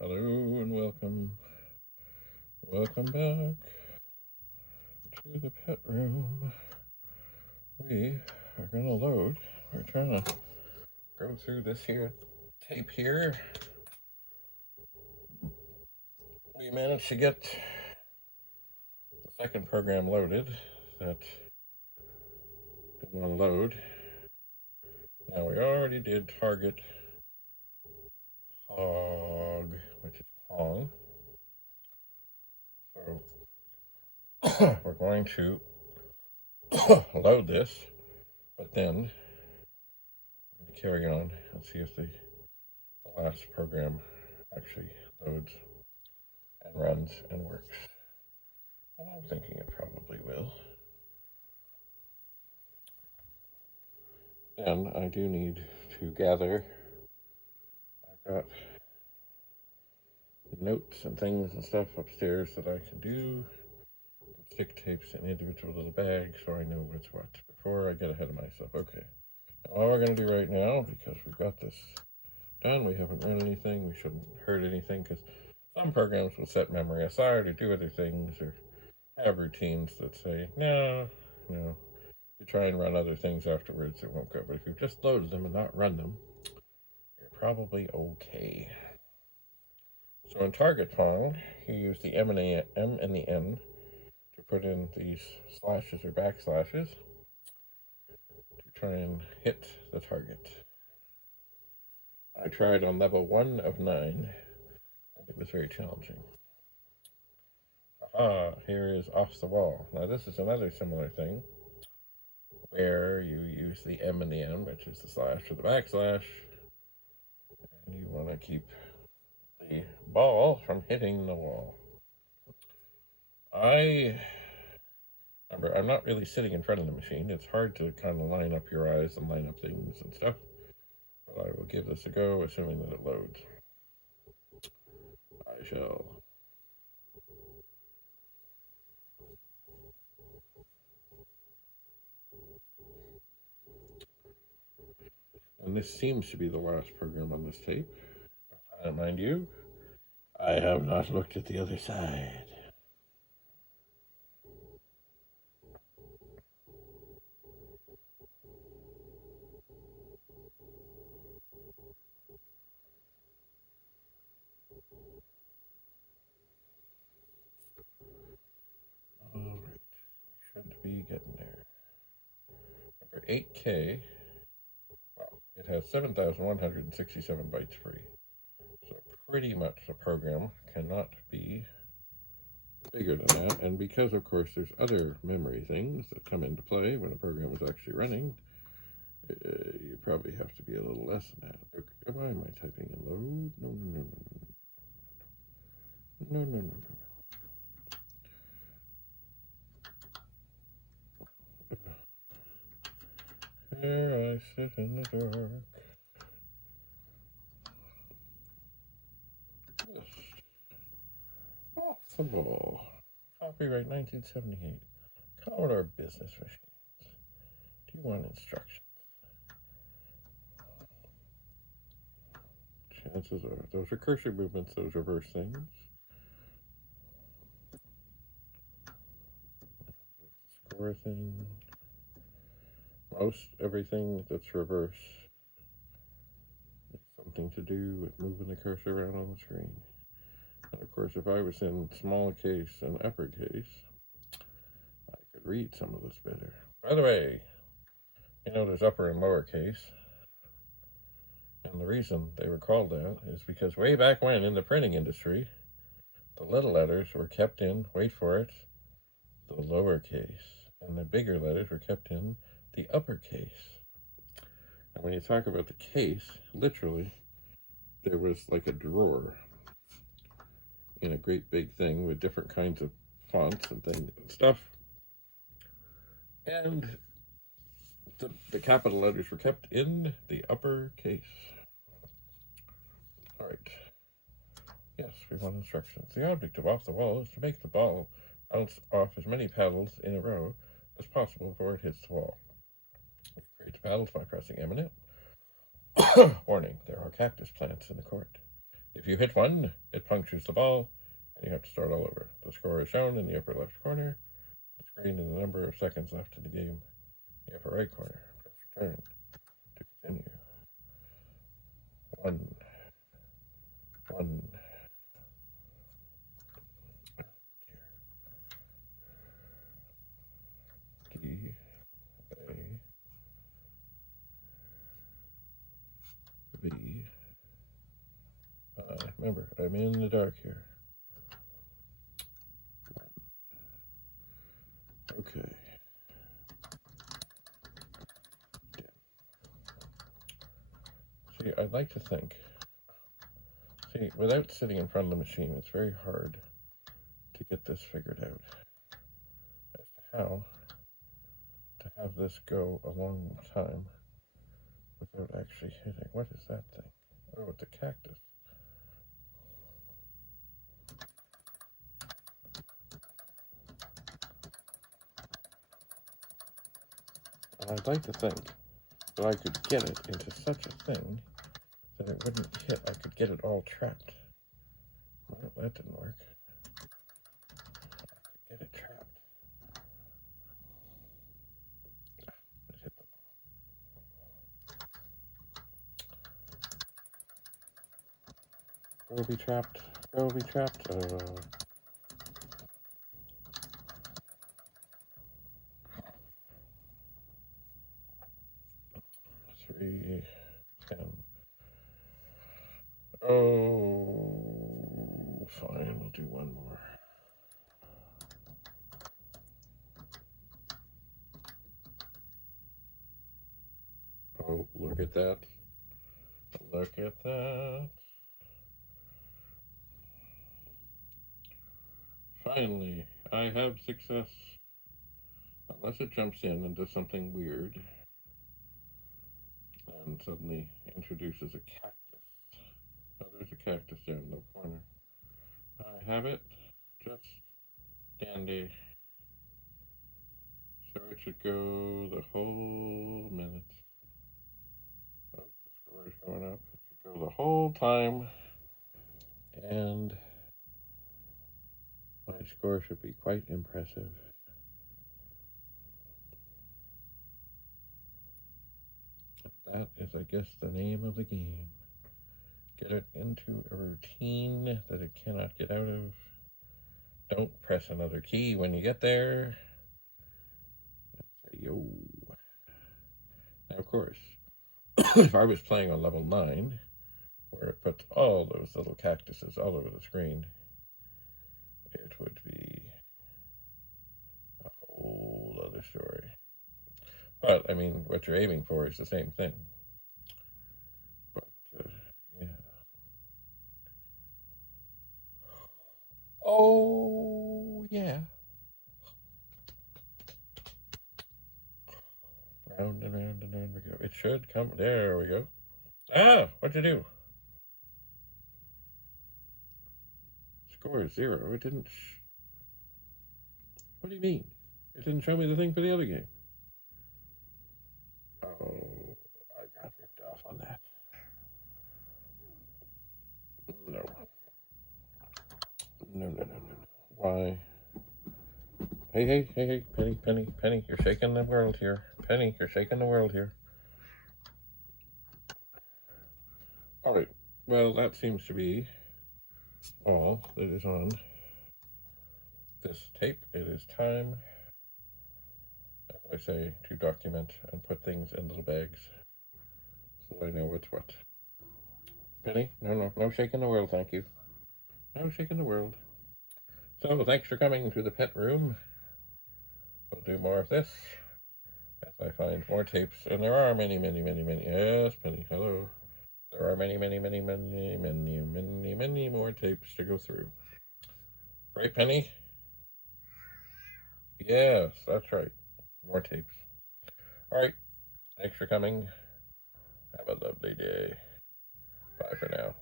Hello and welcome. Welcome back to the pet room. We are going to load. We're trying to go through this here tape here. We managed to get the second program loaded that didn't want to load. Now we already did target hog, which is Pong. So we're going to load this, but then carry on and see if the last program actually loads and runs and works. And I'm thinking it probably will. Then I do need to gather. I've got notes and things and stuff upstairs that I can do. Stick tapes in individual little bags so I know what's what before I get ahead of myself. Okay. Now, all we're going to do right now, because we've got this done, we haven't run anything, we shouldn't hurt anything, because some programs will set memory aside or do other things or have routines that say, no, you try and run other things afterwards, it won't go. But if you've just loaded them and not run them, you're probably okay. So in target Pong, you use the M and the N to put in these slashes or backslashes to try and hit the target. I tried on level 1 of 9, and it was very challenging. Aha, here is off the wall. Now this is another similar thing, where you use the M and the N, which is the slash or the backslash, and you want to keep the ball from hitting the wall. Remember, I'm not really sitting in front of the machine. It's hard to kind of line up your eyes and line up things and stuff, but I will give this a go, assuming that it loads. I shall. And this seems to be the last program on this tape. Mind you, I have not looked at the other side. All right, should be getting there. Number 8K. Well, it has 7,167 bytes free. So pretty much the program cannot be bigger than that. And because, of course, there's other memory things that come into play when a program is actually running, you probably have to be a little less than that. Why am I typing in load? No. Here I sit in the dark. Off the wall. Copyright 1978. Commodore business machines. Do you want instructions? Chances are those are cursor movements, those reverse things. Score thing. Most everything that's reverse has something to do with moving the cursor around on the screen. And of course, if I was in small case and uppercase, I could read some of this better. By the way, there's upper and lower case. And the reason they were called that is because way back when in the printing industry, the little letters were kept in, wait for it, the lower case. And the bigger letters were kept in the uppercase. And when you talk about the case, literally, there was like a drawer in a great big thing with different kinds of fonts and things and stuff. And the capital letters were kept in the upper case. All right. Yes, we want instructions. The object of off the wall is to make the ball bounce off as many paddles in a row as possible before it hits the wall. You create the paddles by pressing M and N. Warning, there are cactus plants in the court. If you hit 1, it punctures the ball, and you have to start all over. The score is shown in the upper left corner. The screen and the number of seconds left in the game in the upper right corner. Press return to continue. 1, 1. D, A, B. Remember, I'm in the dark here. Okay. See, I'd like to think. See, without sitting in front of the machine, it's very hard to get this figured out as to how to have this go a long time without actually hitting. What is that thing? Oh, it's a cactus. And I'd like to think that I could get it into such a thing that it wouldn't hit. I could get it all trapped. Well, that didn't work. I could get it trapped. It hit the... Go be trapped. Go be trapped. 3, 10. Oh, fine, we'll do one more. Oh, look at that. Look at that. Finally, I have success. Unless it jumps in and does something weird and suddenly introduces a cactus. Oh, there's a cactus down in the corner. I have it. Just dandy. So it should go the whole minute. Oh, the score is going up. It should go the whole time. And my score should be quite impressive. That is, I guess, the name of the game. Get it into a routine that it cannot get out of. Don't press another key when you get there. Say, yo. Now, of course, if I was playing on level 9, where it puts all those little cactuses all over the screen, it would be a whole other story. But, I mean, what you're aiming for is the same thing. But, yeah. Oh, yeah. Round and round and round we go. It should come. There we go. Ah, what'd you do? Score is 0. It didn't. What do you mean? It didn't show me the thing for the other game. Oh, I got ripped off on that. No. No. Why? Hey, Penny, you're shaking the world here. Penny, you're shaking the world here. Alright, well, that seems to be all that is on this tape. It is time, as I say, to document and put things in little bags so that I know what's what. Penny, no shaking the world, thank you. No shaking the world. So, thanks for coming to the pet room. We'll do more of this as I find more tapes, and there are many. Yes, Penny, hello. There are many more tapes to go through. Right, Penny? Yes, that's right. More tapes. All right. Thanks for coming. Have a lovely day. Bye for now.